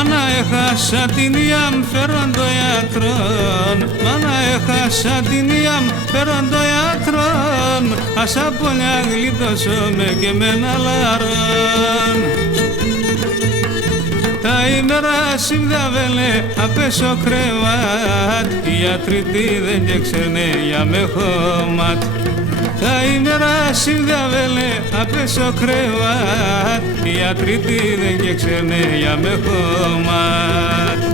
Μάνα έχασα την ιαμ φέρον το γιατρόν, μάνα έχασα την ιαμ φέρον το γιατρόν, ας απολιά γλίτωσω με και με ένα λαρόν. Τα ημέρα συμβδαβέλε απέσω κρεβάτ, οι γιατροί τι δεν και ξέρνε για με χωμάτ. Τα ημέρα συμβδαβέλε απέσω κρεβάτ, οι γιατροί τι δεν και ξέρνε για με χωμάτ.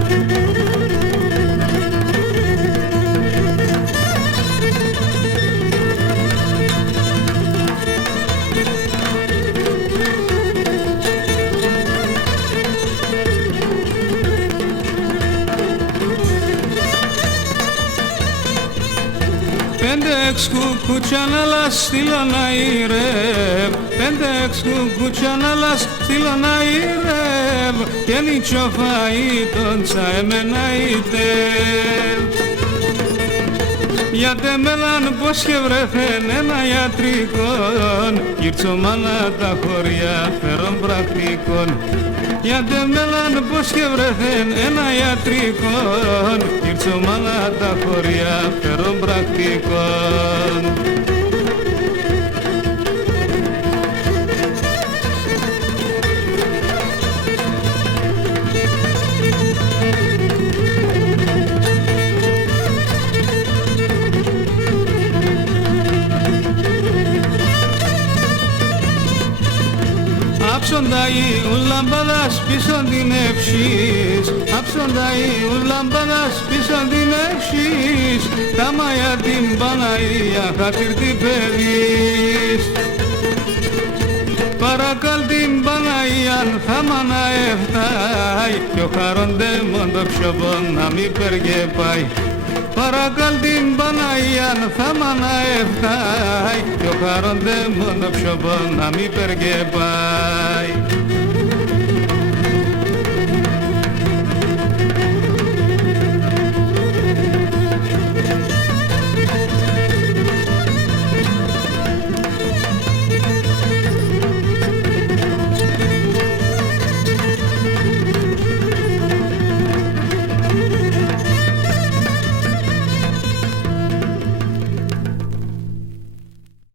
Πέντε-έξι κουκούτσια να λας στείλω να ηρεύω, πέντε-έξι κουκούτσια να λας στείλω να ηρεύω, και νίτσιο φαΐτον τσα εμένα ητεύω. Γιατί μέλαν πως και βρεθέν ένα ιατρικόν, γύρτσο μάνα τα χωριά φέρον πρακτικόν. Γιατί μέλαν πως και βρεθέν ένα ιατρικόν, γύρτσο μάνα τα χωριά φέρον πρακτικόν. Άψοντα η ουλαμπάδας πίσω την ευσύς, άψοντα η ουλαμπάδας πίσω την ευσύς, τα μaya την Παναγία χατήρτη παιδής. Παρακάλ την Παναγία θα μ' αναεφτάει, κι ο χαροντέμον το ψιοπον να μη περγεπάει. Παρακάλ την Παναγία θα μ' αναεφτάει, κι ο χαροντέμον το ψιοπον να μη περγεπάει.